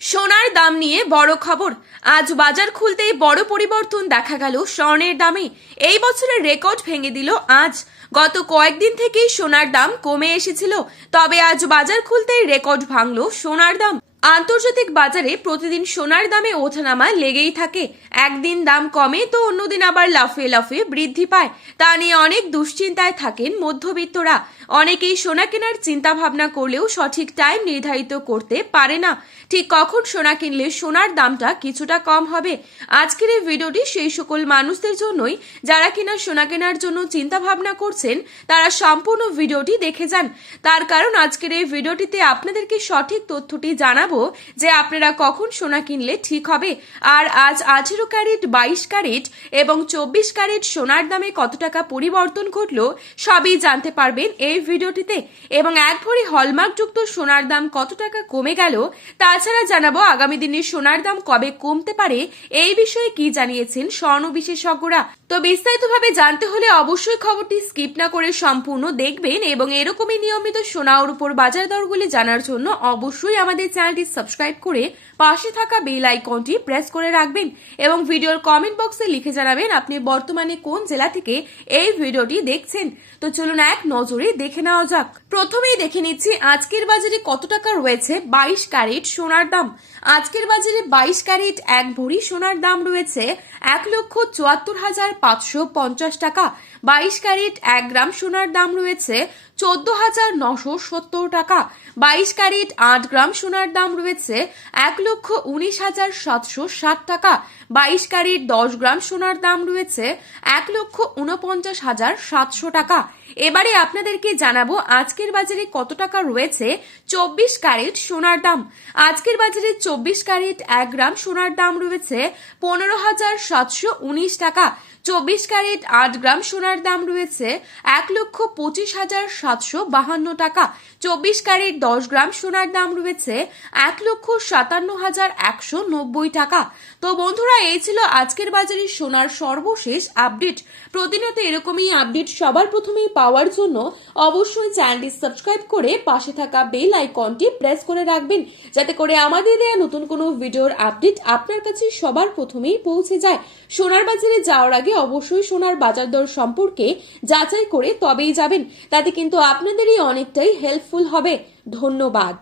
সোনার দাম নিয়ে বড় খবর। আজ বাজার খুলতেই বড় পরিবর্তন দেখা গেল স্বর্ণের দামে। এই বছরের রেকর্ড ভেঙে দিল আজ। গত কয়েকদিন থেকেই সোনার দাম কমে এসেছিল, তবে আজ বাজার খুলতেই রেকর্ড ভাঙল সোনার দাম। আন্তর্জাতিক বাজারে প্রতিদিন সোনার দামে ওঠানামা লেগেই থাকে। একদিন দাম কমে তো অন্যদিন আবার লাফিয়ে লাফিয়ে বৃদ্ধি পায়। তা নিয়ে অনেক দুশ্চিন্তায় থাকেন মধ্যবিত্তরা। অনেকেই সোনা কেনার চিন্তা ভাবনা করলেও সঠিক টাইম নির্ধারিত করতে পারে না, ঠিক কখন সোনা কিনলে সোনার দামটা কিছুটা কম হবে। আজকের এই ভিডিওটি সেই সকল মানুষদের জন্যই যারা কিনা সোনা কেনার জন্য চিন্তা ভাবনা করছেন। তারা সম্পূর্ণ ভিডিওটি দেখে যান, তার কারণ আজকের এই ভিডিওটিতে আপনাদেরকে সঠিক তথ্যটি জানাবো যে আপনারা কখন সোনা কিনলে ঠিক হবে। আর আজ 18 ক্যারেট, 22 ক্যারেট এবং 24 ক্যারেট সোনার দামে কত টাকা পরিবর্তন ঘটলো সবই জানতে পারবেন এই ভিডিওটিতে। এবং এক ভরি হলমার্কযুক্ত সোনার দাম কত টাকা কমে গেল, তাছাড়া জানাবো আগামী দিনে সোনার দাম কবে কমতে পারে, এই বিষয়ে কি জানিয়েছেন স্বর্ণ বিশেষজ্ঞরা। তো বিস্তারিতভাবে জানতে হলে অবশ্যই খবরটি স্কিপ না করে সম্পূর্ণ দেখবেন এবং এরকমই নিয়মিত সোনার উপর বাজার দরগুলি জানার জন্য অবশ্যই আমাদের চ্যানেলটি সাবস্ক্রাইব করে পাশে থাকা বেল আইকনটি প্রেস করে রাখবেন এবং ভিডিওর কমেন্ট বক্সে লিখে জানাবেন আপনি বর্তমানে কোন জেলা থেকে এই ভিডিওটি দেখছেন। তো চলুন এক নজরে দেখে নেওয়া যাক। প্রথমেই দেখে নিচ্ছি আজকের বাজারে কত টাকা রয়েছে 22 ক্যারেট সোনার দাম। আজকের বাজারে 22 ক্যারেট এক ভরি সোনার দাম রয়েছে 1,74,550 টাকা। 22 ক্যারেট 1 গ্রাম সোনার দাম রয়েছে 14,970 টাকা। 22 ক্যারেট 8 গ্রাম সোনার দাম রয়েছে 1,19,760 টাকা। 22 ক্যারেট 10 গ্রাম সোনার দাম রয়েছে 1,49,700 টাকা। এবারে আপনাদেরকে জানাবো আজকের বাজারে কত টাকা রয়েছে 24 ক্যারেট সোনার দাম। আজকের বাজারে 24 ক্যারেট 1 গ্রাম সোনার দাম রয়েছে 15,719 টাকা। 24 ক্যারেট 8 গ্রাম সোনার দাম রয়েছে 1,25,752 টাকা। 24 ক্যারেট 10 গ্রাম সোনার দাম রয়েছে 1,57,190 টাকা। তো বন্ধুরা, এই ছিল আজকের বাজারে সোনার সর্বশেষ আপডেট। প্রতিনিয়ত এরকমই আপডেট সবার প্রথমেই পাওয়ার জন্য অবশ্যই চ্যানেলটি সাবস্ক্রাইব করে পাশে থাকা বেল আইকনটি প্রেস করে রাখবেন, যাতে করে আমাদের দেয়া নতুন কোনো ভিডিওর আপডেট আপনার কাছে সবার প্রথমেই পৌঁছে যায়। সোনার বাজারে যাওয়ার আগে অবশ্যই সোনার বাজার দর সম্পর্কে যাচাই করে তবেই যাবেন, তাতে কিন্তু আপনাদেরই অনেকটাই হেল্পফুল হবে। ধন্যবাদ।